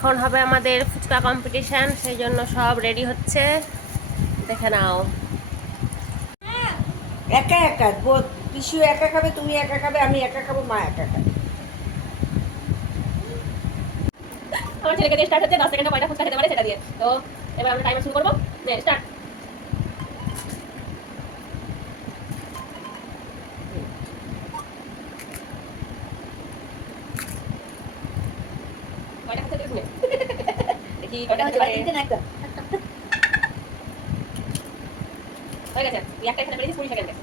এখন হবে আমাদের ফুচকা কম্পিটিশন, সেই জন্য সব রেডি হচ্ছে, দেখে নাও। একা একা পিসু একা খাবে, তুমি একা খাবে, আমি একা খাবো, মা একা খাবে। আমার ছেলেকে দিয়ে স্টার্ট হচ্ছে, 10 সেকেন্ডে কয়টা ফুচকা খেতে পারে সেটা দিয়ে। তো এবার আমরা টাইমার শুরু করবো, স্টার্ট। কয়টা খেতে তুমি দেখি কয়টা খেতে পারে। হয়ে গেছে, এই একটা খেতে পেরেছি 20 সেকেন্ডে।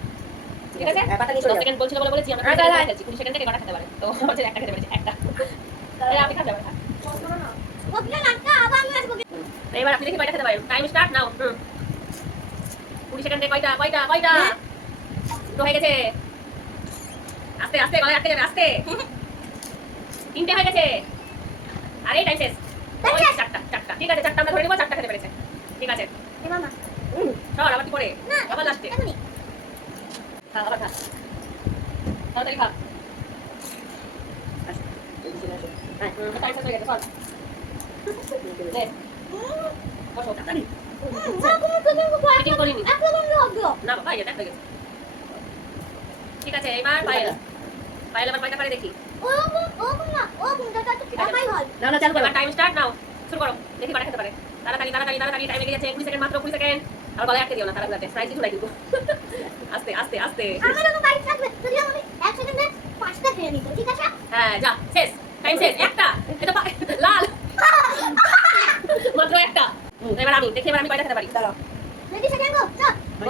ঠিক আছে, 10 সেকেন্ড বলছিল বলে বলেছি আমরা 20 সেকেন্ডে খেলছি, 20 সেকেন্ডে কয়টা খেতে পারে। তো আমাদের একটা খেতে পেরেছি, একটা। তাহলে আপনি খাবেন না? এবার আপনি দেখি কয়টা খেতে পারেন। Time start now. 20 সেকেন্ডে কয়টা কয়টা কয়টা দুটো হয়ে গেছে। আস্তে আস্তে গলায় আটকে যাবে, আস্তে। 3টে হয়ে গেছে। আরে টাইম শেষ। চারটা চারটা, ঠিক আছে, চারটা আমরা ধরে নিব, চারটা খেতে পেরেছে। ঠিক আছে সর, আবার কি করে আবার লাস্টে খা, আবার খা, তাড়াতাড়ি খা। টাইম শেষ হয়ে গেছে, চল নে বসো। তাড়াতাড়ি ফিটিং করিনি না বাবা, এটা হয়ে গেছে। ঠিক আছে, এবার পায়েল। পায়েল আবার কয়টা পারে দেখি। না না, চালু করো, টাইম স্টার্ট নাও, শুরু করো, দেখি কয়টা খেতে পারে। তাড়াতাড়ি তাড়াতাড়ি তাড়াতাড়ি, টাইম এগিয়ে যাচ্ছে, 20 সেকেন্ড মাত্র, 20 সেকেন্ড। আর গলায় আটকে দিও না, তাড়াতাড়ি প্রাইজ কিছু নাই কিন্তু। আস্তে আস্তে আস্তে, হ্যাঁ যা, শেষ, টাইম শেষ। একটা, এটা লাল, মাত্র একটা। এবার আমি দেখি, এবার আমি কয়টা খেতে পারি। দাঁড়াও,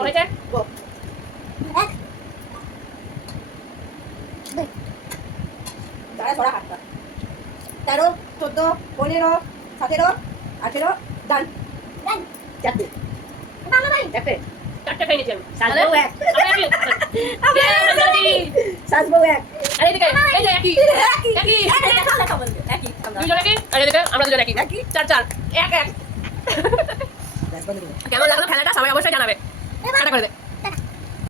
হয়েছে গো। 13, 14, 15, 17, 18, ডান। চারটে চারটে চারটে খেয়ে নিয়েছি আমি। সাজবউ এক। সাজবউ এক। আরে এদিকে, এই যে একই একই একই দুজন একই, আর এদিকে আমরা দুজন একই। চার চার, এক এক। কেমন লাগলো খেলাটা সবাই অবশ্যই জানাবে। টাটা করে দে।